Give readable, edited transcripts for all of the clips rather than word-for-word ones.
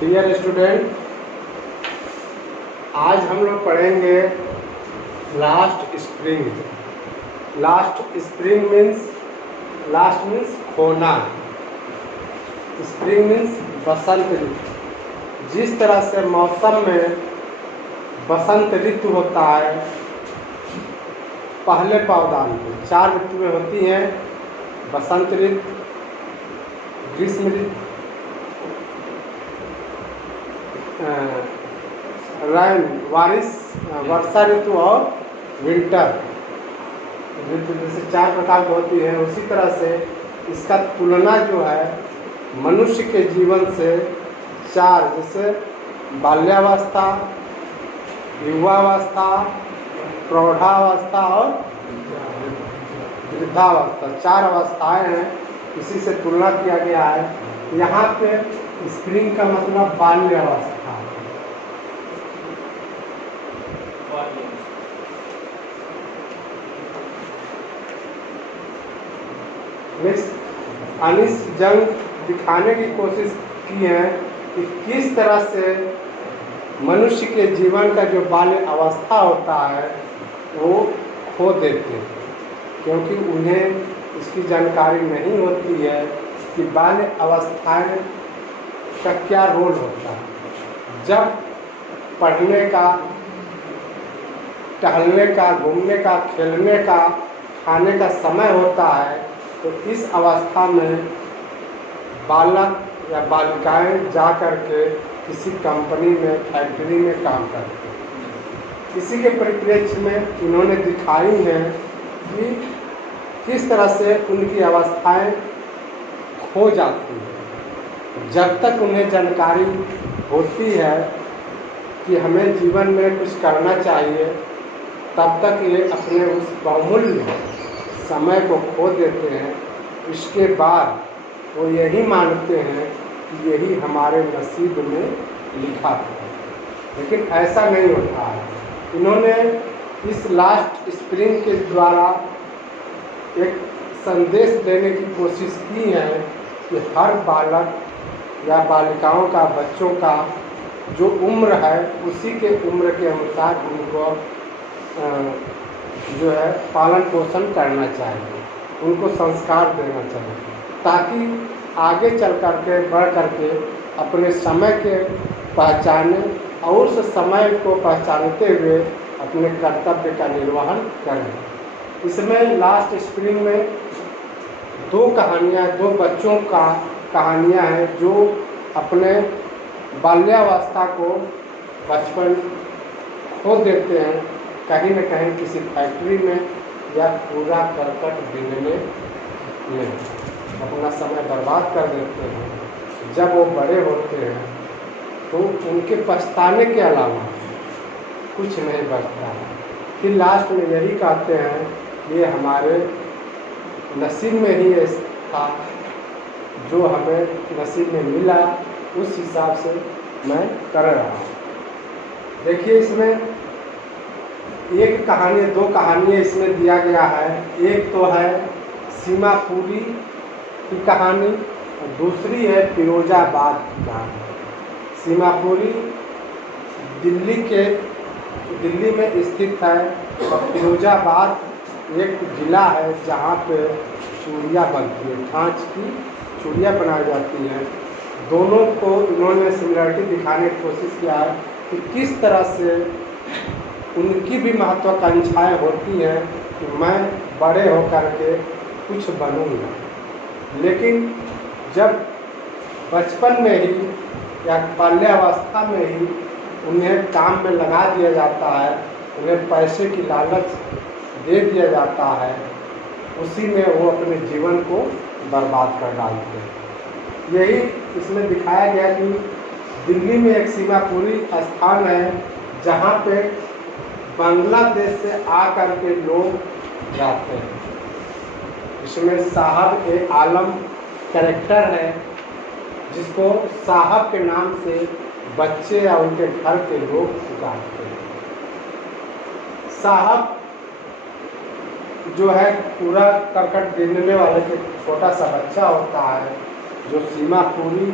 Dear student, आज हम लोग पढ़ेंगे last spring. Last spring means, last means खोना, स्प्रिंग मीन्स बसंत ऋतु। जिस तरह से मौसम में बसंत ऋतु होता है, पहले पावदान में 4 ऋतुएं होती हैं: बसंत ऋतु, ग्रीष्म ऋतु, वर्षा ऋतु और विंटर ऋतु। जैसे 4 प्रकार की होती है, उसी तरह से इसका तुलना जो है मनुष्य के जीवन से 4, जैसे बाल्यावस्था, युवावस्था, प्रौढ़ावस्था और वृद्धावस्था, 4 अवस्थाएं हैं। इसी से तुलना किया गया है। यहाँ पे स्प्रिंग का मतलब बाल्यावस्था। अनिस जंग दिखाने की कोशिश की है कि किस तरह से मनुष्य के जीवन का जो बाल्य अवस्था होता है वो खो देते हैं, क्योंकि उन्हें इसकी जानकारी नहीं होती है कि बाल्य अवस्थाएं का क्या रोल होता है। जब पढ़ने का, टहलने का, घूमने का, खेलने का, खाने का समय होता है, तो इस अवस्था में बालक या बालिकाएं जा कर के किसी कंपनी में, फैक्ट्री में काम करते हैं। इसी के परिप्रेक्ष्य में इन्होंने दिखाई है कि किस तरह से उनकी अवस्थाएं खो जाती हैं। जब तक उन्हें जानकारी होती है कि हमें जीवन में कुछ करना चाहिए, तब तक ये अपने उस बहुमूल्य समय को खो देते हैं। इसके बाद वो यही मानते हैं कि यही हमारे नसीब में लिखा था, लेकिन ऐसा नहीं होता है। इन्होंने इस लास्ट स्प्रिंग के द्वारा एक संदेश देने की कोशिश की है कि हर बालक या बालिकाओं का, बच्चों का जो उम्र है, उसी के उम्र के अनुसार उनको जो है पालन पोषण करना चाहिए, उनको संस्कार देना चाहिए, ताकि आगे चल करके, बढ़ करके अपने समय के पहचाने और उस समय को पहचानते हुए अपने कर्तव्य का निर्वहन करें। इसमें लास्ट स्प्रिंग में 2 कहानियाँ, 2 बच्चों का कहानियाँ हैं जो अपने बाल्यावस्था को, बचपन खो देते हैं कहीं न कहीं किसी फैक्ट्री में या पूरा करकट बीनने में अपना समय बर्बाद कर देते हैं। जब वो बड़े होते हैं तो उनके पछताने के अलावा कुछ नहीं बचता है। फिर लास्ट में यही कहते हैं कि ये हमारे नसीब में ही था, जो हमें नसीब में मिला उस हिसाब से मैं कर रहा हूँ। देखिए, इसमें एक कहानी, 2 कहानियाँ इसमें दिया गया है। एक तो है सीमापुरी की कहानी और दूसरी है फिरोजाबाद की कहानी। सीमापुरी दिल्ली में स्थित है और फिरोजाबाद एक ज़िला है जहाँ पे चूड़ियाँ बनती है, कांच की चूड़ियाँ बनाई जाती हैं। दोनों को इन्होंने सिमिलरिटी दिखाने की कोशिश किया है कि किस तरह से उनकी भी महत्वाकांक्षाएँ होती हैं कि मैं बड़े होकर के कुछ बनूँगा, लेकिन जब बचपन में ही या बाल्यावस्था में ही उन्हें काम में लगा दिया जाता है, उन्हें पैसे की लालच दे दिया जाता है, उसी में वो अपने जीवन को बर्बाद कर डालते हैं। यही इसमें दिखाया गया कि दिल्ली में एक सीमापुरी स्थान है जहाँ पे बांग्लादेश से आकर के लोग जाते हैं। इसमें साहब ए आलम कैरेक्टर है, जिसको साहब के नाम से बच्चे या उनके घर के लोग पुकारते हैं। साहब जो है पूरा करकट बीनने वाले के छोटा सा बच्चा होता है, जो सीमा पूरी,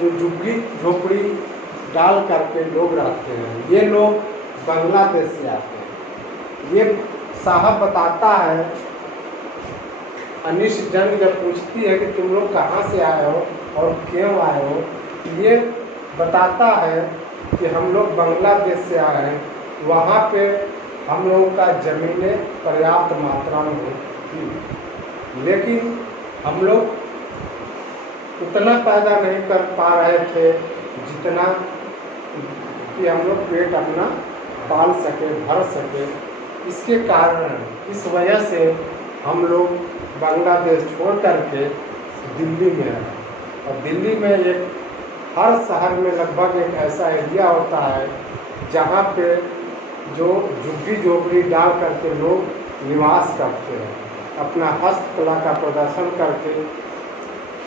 जो झुग्गी झोपड़ी डाल करके लोग रहते हैं, ये लोग बांग्लादेश से आते हैं। ये साहब बताता है, अनिश जंग जब पूछती है कि तुम लोग कहाँ से आए हो और क्यों आए हो, ये बताता है कि हम लोग बांग्लादेश से आए हैं, वहाँ पे हम लोगों का ज़मीनें पर्याप्त मात्रा में थी, लेकिन हम लोग उतना पैदा नहीं कर पा रहे थे जितना कि हम लोग पेट अपना पाल सके, भर सके। इसके कारण, इस वजह से हम लोग बांग्लादेश छोड़ करके दिल्ली में आए। और दिल्ली में एक, हर शहर में लगभग एक ऐसा एरिया होता है जहाँ पे जो झुग्गी झोपड़ी डाल करके लोग निवास करते हैं, अपना हस्तकला का प्रदर्शन करके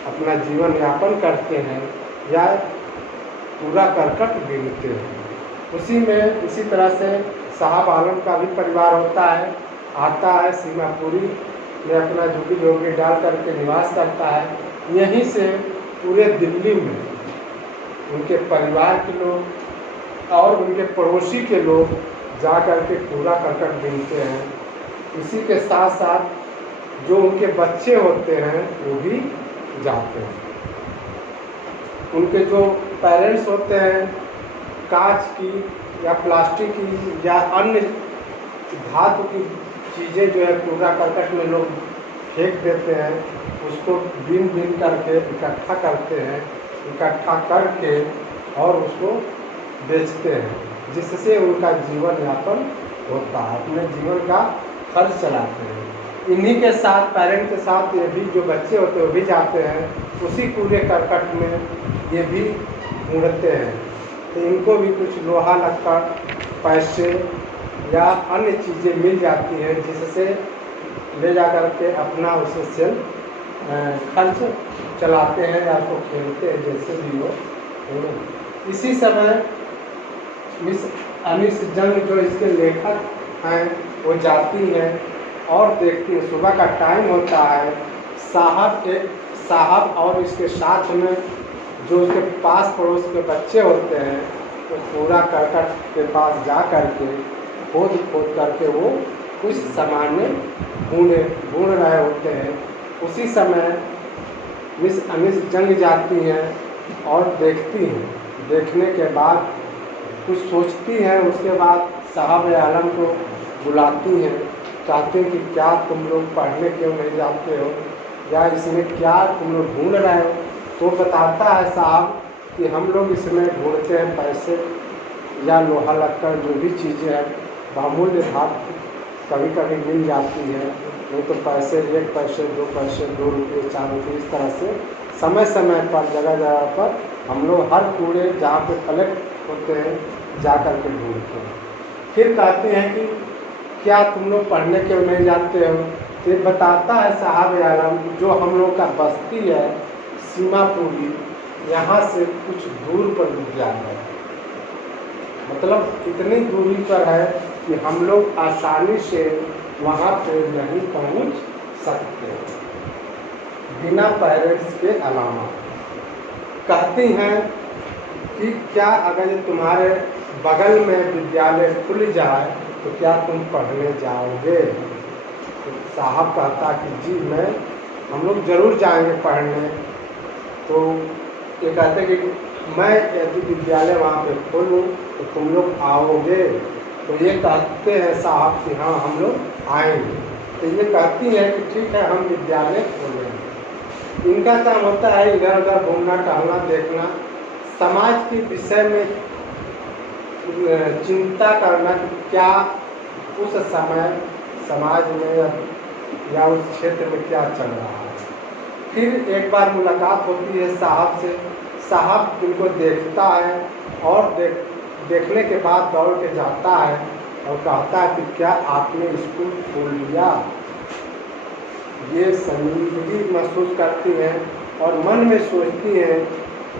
अपना जीवन यापन करते हैं या पूरा करकट बीनते हैं। उसी में इसी तरह से साहब आलम का भी परिवार होता है, आता है सीमापुरी में अपना झुग्गी झोपड़ी डाल करके निवास करता है। यहीं से पूरे दिल्ली में उनके परिवार के लोग और उनके पड़ोसी के लोग जा कर के पूरा करकट बीनते हैं। इसी के साथ साथ जो उनके बच्चे होते हैं वो भी जाते हैं। उनके जो पेरेंट्स होते हैं, कांच की या प्लास्टिक की या अन्य धातु की चीज़ें जो है पूरा करकट में लोग फेंक देते हैं, उसको बीन करके इकट्ठा करते हैं, इकट्ठा करके और उसको बेचते हैं, जिससे उनका जीवन यापन होता है, अपने जीवन का खर्च चलाते हैं। इन्हीं के साथ, पेरेंट के साथ ये भी जो बच्चे होते हैं वो भी जाते हैं, उसी पूरे करकट में ये भी ढूंढते हैं। तो इनको भी कुछ लोहा लक्कड़, पैसे या अन्य चीज़ें मिल जाती हैं, जिससे ले जा कर के अपना उसे सेल खर्च चलाते हैं या उसको खेलते हैं, जैसे भी हो। इसी समय मिस अनिश जंग जो इसके लेखक हैं वो जाती हैं और देखती है, सुबह का टाइम होता है, साहब और इसके साथ में जो उसके पास पड़ोस के बच्चे होते हैं तो पूरा करकट के पास जा कर के खोद करके वो कुछ सामान्य ढूंढ रहे होते हैं। उसी समय मिस अनिश जंग जाती हैं और देखती हैं। देखने के बाद कुछ सोचती हैं, उसके बाद साहब आलम को बुलाती हैं, चाहते हैं कि क्या तुम लोग पढ़ने क्यों नहीं जाते हो, या इसमें क्या तुम लोग ढूंढ रहे हो। तो बताता है साहब कि हम लोग इसमें ढूंढते हैं पैसे या लोहा लक्कड़, जो भी चीज़ें हैं बहुमूल्य धातु कभी कभी मिल जाती है, नहीं तो पैसे 1 पैसे 2 पैसे 2 रुपये 4 रुपये, इस तरह से समय समय पर जगह जगह पर हम लोग हर कूड़े जहाँ पे कलेक्ट होते हैं जा कर के ढूंढते हैं। फिर कहते हैं कि क्या तुम लोग पढ़ने क्यों नहीं जाते हो। तो बताता है साहब आलम, जो हम लोग का बस्ती है सीमापुरी, यहाँ से कुछ दूर पर विद्यालय है, मतलब इतनी दूरी पर है कि हम लोग आसानी से वहाँ पे नहीं पहुँच सकते बिना पेरेंट्स के अलावा। कहती हैं कि क्या अगर ये तुम्हारे बगल में विद्यालय खुल जाए तो क्या तुम पढ़ने जाओगे। तो साहब कहता कि जी हम लोग ज़रूर जाएंगे पढ़ने। तो ये कहते कि मैं यदि विद्यालय वहाँ पे खोलूँ तो तुम लोग आओगे। तो ये कहते हैं साहब कि हाँ हम लोग आएंगे। तो ये कहती है कि ठीक है हम विद्यालय खोलेंगे। इनका काम होता है इधर उधर घूमना, टहलना, देखना, समाज के विषय में चिंता करना कि क्या उस समय समाज में या उस क्षेत्र में क्या चल रहा है। फिर एक बार मुलाकात होती है साहब से। साहब इनको देखता है और देखने के बाद दौड़ के जाता है और कहता है कि क्या आपने स्कूल खोल लिया। ये शर्मिंदगी महसूस करती हैं और मन में सोचती हैं,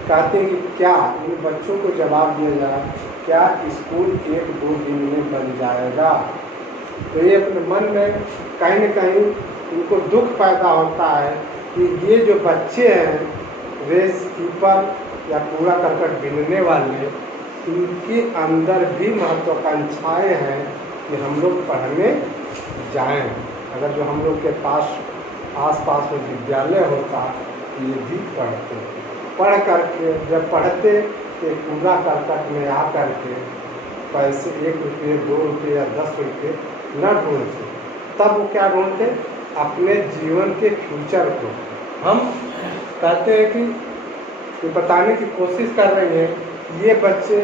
कहती हैं कि क्या इन बच्चों को जवाब दिया जाए, क्या स्कूल 1-2 दिन में बन जाएगा। तो ये अपने मन में कहीं न कहीं उनको दुख पैदा होता है कि ये जो बच्चे हैं रेस कीपर या कूड़ा करकट बीनने वाले, इनके अंदर भी महत्वाकांक्षाएँ हैं कि हम लोग पढ़ने जाएं। अगर जो हम लोग के पास आस-पास में विद्यालय होता तो ये भी पढ़ते, पढ़ करके जब पढ़ते तो कूड़ा करकट में आ करके पैसे 1 रुपये 2 रुपये या 10 रुपये न ढूंढते, तब वो क्या ढूंढते, अपने जीवन के फ्यूचर को। हम कहते हैं कि बताने की कोशिश कर रहे हैं, ये बच्चे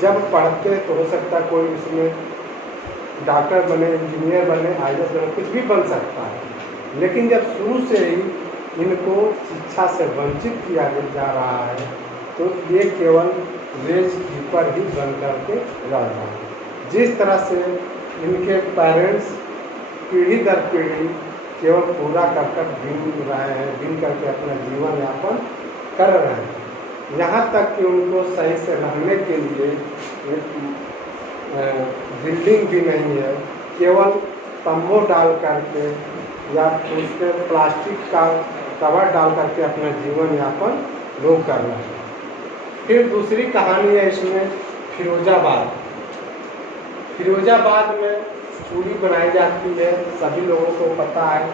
जब पढ़ते तो हो सकता है कोई उसमें डॉक्टर बने, इंजीनियर बने, IAS बने, कुछ भी बन सकता है। लेकिन जब शुरू से ही इनको शिक्षा से वंचित किया जा रहा है तो ये केवल रेस कीपर ही बन करके रह रहा है। जिस तरह से इनके पेरेंट्स पीढ़ी दर पीढ़ी केवल कूड़ा करकट बीन रहे हैं, बीन करके अपना जीवन यापन कर रहे हैं, यहाँ तक कि उनको सही से रहने के लिए बिल्डिंग भी नहीं है, केवल तंबू डाल करके या उस पर प्लास्टिक का कवर डाल करके अपना जीवन यापन लोग कर रहे हैं। फिर दूसरी कहानी है इसमें फिरोजाबाद। फिरोजाबाद में चूड़ी बनाई जाती है, सभी लोगों को पता है।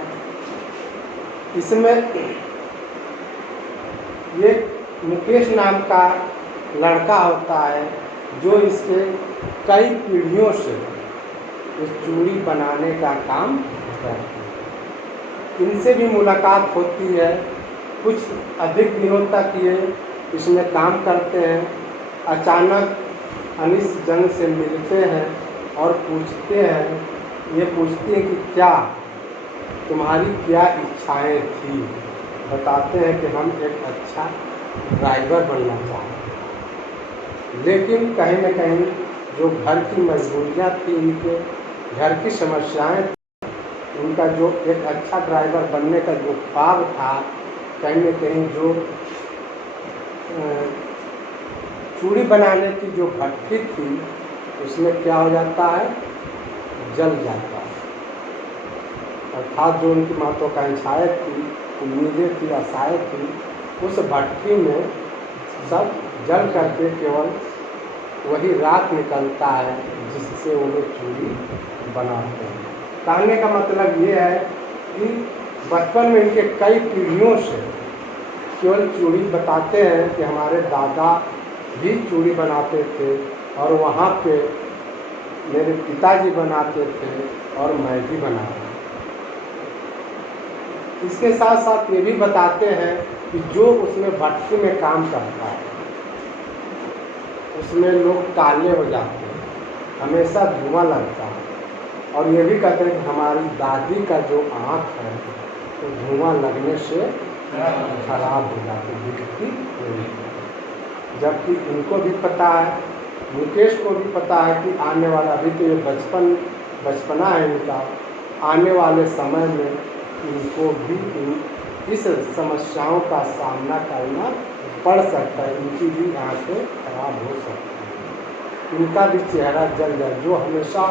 इसमें ये मुकेश नाम का लड़का होता है जो इसके कई पीढ़ियों से इस चूड़ी बनाने का काम करते हैं। इनसे भी मुलाकात होती है, कुछ अधिक दिनों तक ये इसमें काम करते हैं। अचानक अनिस जंग से मिलते हैं और पूछते हैं, ये पूछते हैं कि क्या तुम्हारी क्या इच्छाएं थी। बताते हैं कि हम एक अच्छा ड्राइवर बनना चाहते हैं, लेकिन कहीं न कहीं जो घर की मजबूरियाँ थी, इनके घर की समस्याएं, उनका जो एक अच्छा ड्राइवर बनने का जो ख्वाब था, कहीं न कहीं जो चूड़ी बनाने की जो भट्ठी थी उसमें क्या हो जाता है, जल जाता है। अर्थात जो उनकी महत्वाकांक्षाएँ थी, उम्मीदें थी, आशाएँ थी, उस भट्ठी में सब जल करके केवल वही राख निकलता है जिससे वो लोग चूड़ी बनाते हैं। कहने का मतलब ये है कि बचपन में इनके कई पीढ़ियों से केवल चूड़ी बताते हैं कि हमारे दादा भी चूड़ी बनाते थे और वहाँ पे मेरे पिताजी बनाते थे और मैं भी बनाता। इसके साथ साथ ये भी बताते हैं कि जो उसमें भट्टी में काम करता है उसमें लोग काले हो जाते हैं, हमेशा धुआं लगता है। और ये भी कहते हैं कि हमारी दादी का जो आँख है तो धुआं लगने से खराब हो जाती, दिखती नहीं। जबकि इनको भी पता है, मुकेश को भी पता है कि आने वाला, अभी तो ये बचपना है इनका, आने वाले समय में इनको भी इस समस्याओं का सामना करना पड़ सकता है, इनकी भी आँखें खराब हो सकती हैं, इनका भी चेहरा जल जाए। जो हमेशा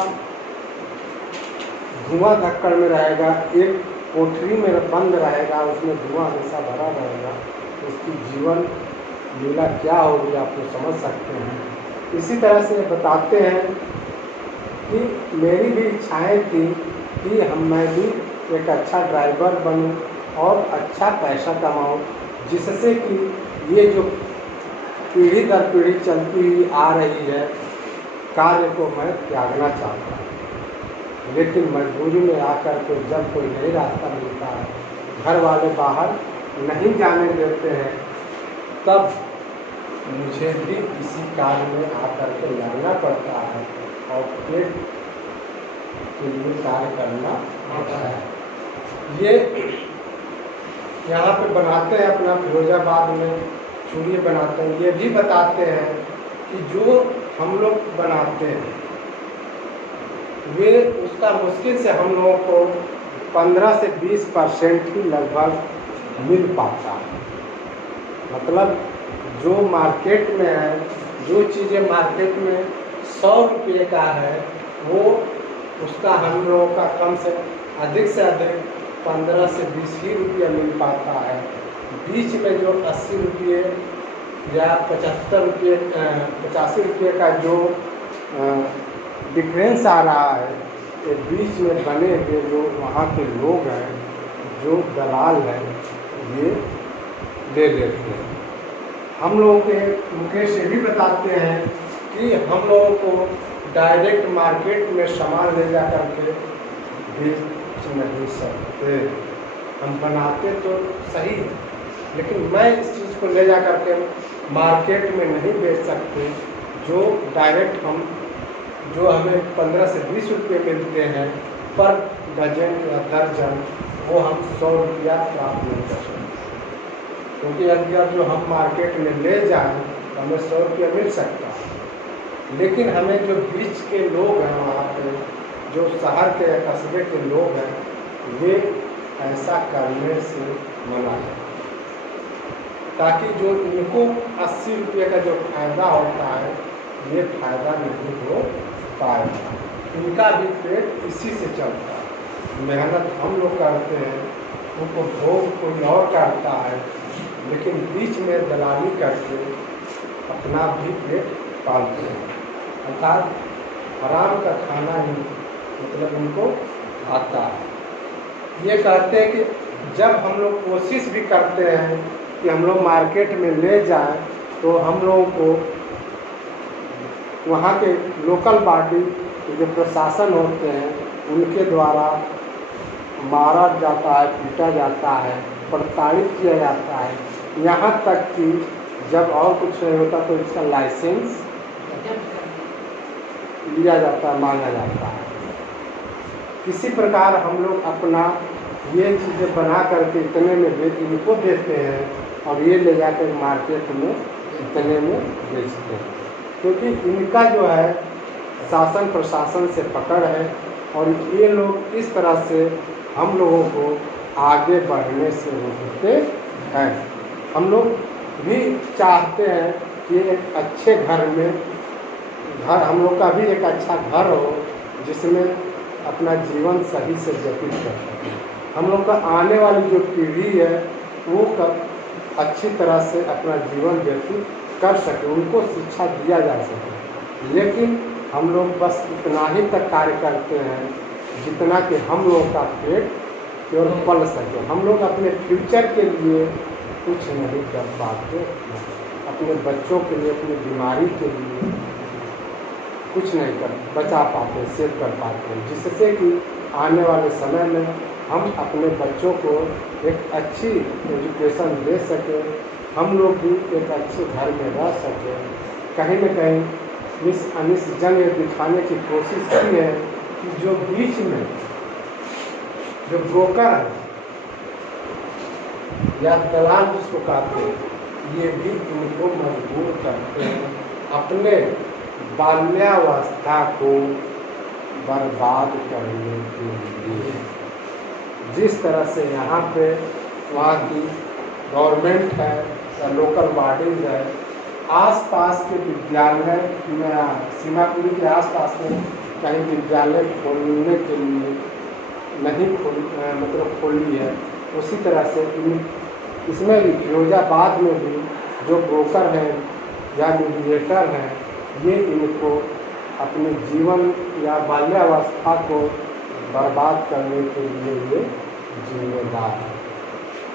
धुआं धक्कड़ में रहेगा, एक कोठरी में बंद रहेगा, उसमें धुआं हमेशा भरा रहेगा, उसकी जीवन लीला क्या होगी आप तो समझ सकते हैं। इसी तरह से बताते हैं कि मेरी भी इच्छाएं थी कि मैं भी एक अच्छा ड्राइवर बनूं और अच्छा पैसा कमाऊं, जिससे कि ये जो पीढ़ी दर पीढ़ी चलती हुई आ रही है कार्य को मैं त्यागना चाहता हूँ। लेकिन मजबूरी में आकर के जब कोई नई रास्ता मिलता है, घर वाले बाहर नहीं जाने देते हैं, तब मुझे भी इसी कार्य में आकर के लगना पड़ता है और पेट के लिए कार्य करना पड़ता है। ये यहाँ पे बनाते हैं अपना फिरोजाबाद में चूड़ी बनाते हैं। ये भी बताते हैं कि जो हम लोग बनाते हैं वे उसका मुश्किल से हम लोगों को 15 से 20% ही लगभग मिल पाता है। मतलब जो मार्केट में है, जो चीज़ें मार्केट में 100 रुपये का है, वो उसका हम लोगों का कम से अधिक 15 से 20 ही रुपया मिल पाता है। बीच में जो 80 रुपये या 75 रुपये 85 रुपये का जो डिफरेंस आ रहा है, ये बीच में बने हुए जो वहाँ के लोग हैं, जो दलाल हैं, ये ले लेते हैं। हम लोगों के मुकेश ये भी बताते हैं कि हम लोगों को डायरेक्ट मार्केट में सामान ले जा करके बेच नहीं सकते। हम बनाते तो सही, लेकिन मैं इस चीज़ को ले जा करके मार्केट में नहीं बेच सकते। जो डायरेक्ट हम जो हमें 15 से 20 रुपये मिलते हैं पर डजन या दर्जन, वो हम 100 रुपया प्राप्त नहीं कर सकते। क्योंकि अगर जो हम मार्केट में ले जाएं तो हमें 100 रुपया मिल सकता है, लेकिन हमें जो बीच के लोग हैं वहाँ पे, जो शहर के या कस्बे के लोग हैं, वे ऐसा करने से मना है, ताकि जो इनको 80 रुपये का जो फायदा होता है, ये फायदा नहीं हो पाएगा। इनका भी पेट इसी से चलता है। मेहनत हम लोग करते हैं, उनको भोग कोई और करता है, लेकिन बीच में दलाली करके अपना भी पेट पालते हैं। अर्थात हराम का खाना ही मतलब उनको आता है। ये कहते हैं कि जब हम लोग कोशिश भी करते हैं कि हम लोग मार्केट में ले जाएं, तो हम लोगों को वहाँ के लोकल बॉडी जो प्रशासन होते हैं, उनके द्वारा मारा जाता है, पीटा जाता है, प्रताड़ित किया जाता है। यहाँ तक कि जब और कुछ नहीं होता तो इसका लाइसेंस लिया जाता है, मांगा जाता है। किसी प्रकार हम लोग अपना ये चीज़ें बना करके इतने में इनको देते हैं और ये ले जाकर मार्केट में इतने में बेचते हैं, क्योंकि इनका जो है शासन प्रशासन से पकड़ है और ये लोग इस तरह से हम लोगों को आगे बढ़ने से रोकते हैं। हम लोग भी चाहते हैं कि एक अच्छे घर में हम लोग का भी एक अच्छा घर हो, जिसमें अपना जीवन सही से व्यतीत कर सकें। हम लोग का आने वाली जो पीढ़ी है, वो अच्छी तरह से अपना जीवन व्यतीत कर सके, उनको शिक्षा दिया जा सके। लेकिन हम लोग बस इतना ही तक कार्य करते हैं जितना कि हम लोगों का पेट केवल पल सके। हम लोग अपने फ्यूचर के लिए कुछ नहीं कर पाते, अपने बच्चों के लिए, अपनी बीमारी के लिए कुछ नहीं कर बचा पाते, सेव कर पाते, जिससे कि आने वाले समय में हम अपने बच्चों को एक अच्छी एजुकेशन दे सकें, हम लोग भी एक अच्छे घर में रह सकें। कहीं न कहीं इस अनिस जन ये दिखाने की कोशिश की है कि जो बीच में जो ब्रोकर है या दलाल जिसको कहते हैं, ये भी उनको मजबूर करते हैं अपने बाल्यावस्था को बर्बाद करने के लिए। जिस तरह से यहाँ पे वहाँ की गवर्नमेंट है या लोकल बॉडीज है, आसपास के विद्यालय में सीमापुरी के आसपास में कहीं विद्यालय खोलने के लिए नहीं खोली है, उसी तरह से इसमें भी फिरोजाबाद में भी जो ब्रोकर हैं या मीडिएटर हैं, ये इनको अपने जीवन या बाल्यावस्था को बर्बाद करने के लिए ये जिम्मेदार है।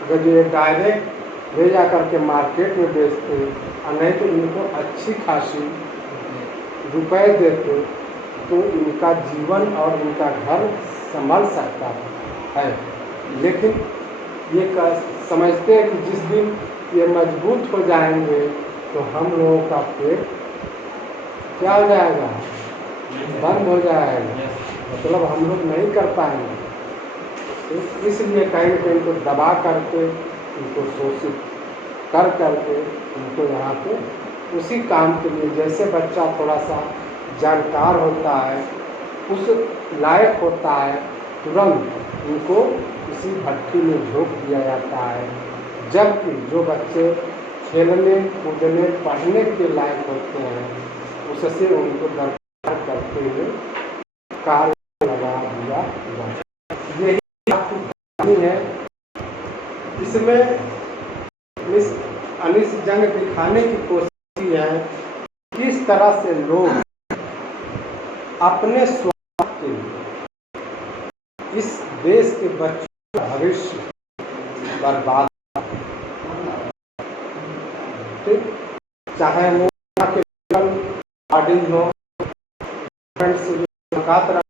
अगर ये डायरेक्ट ले जा कर के मार्केट में बेचते और नहीं तो इनको अच्छी खासी रुपए देते, तो इनका जीवन और इनका घर संभल सकता है। लेकिन ये समझते हैं कि जिस दिन ये मजबूत हो जाएंगे तो हम लोगों का पेट क्या हो जाएगा, बंद हो जाएगा, मतलब हम लोग नहीं कर पाएंगे। तो इसलिए कहीं ना कहीं को दबा करके, इनको शोषित कर करके इनको यहाँ पे उसी काम के लिए, जैसे बच्चा थोड़ा सा जानकार होता है, उस लायक होता है, तुरंत उनको इसी भट्टी में झोंक दिया जाता है। जबकि जो बच्चे खेलने कूदने पढ़ने के लायक होते हैं, उससे उनको दरकार करते हुए कार्य लगा दिया जाता है। यही है इसमें अनिस जंग दिखाने की कोशिश की है किस तरह से लोग अपने स्वार्थ के लिए इस देश के बच्चों का भविष्य बर्बाद, ठीक, चाहे वो के बॉडी हो, फ्रेंड्स मुलाकात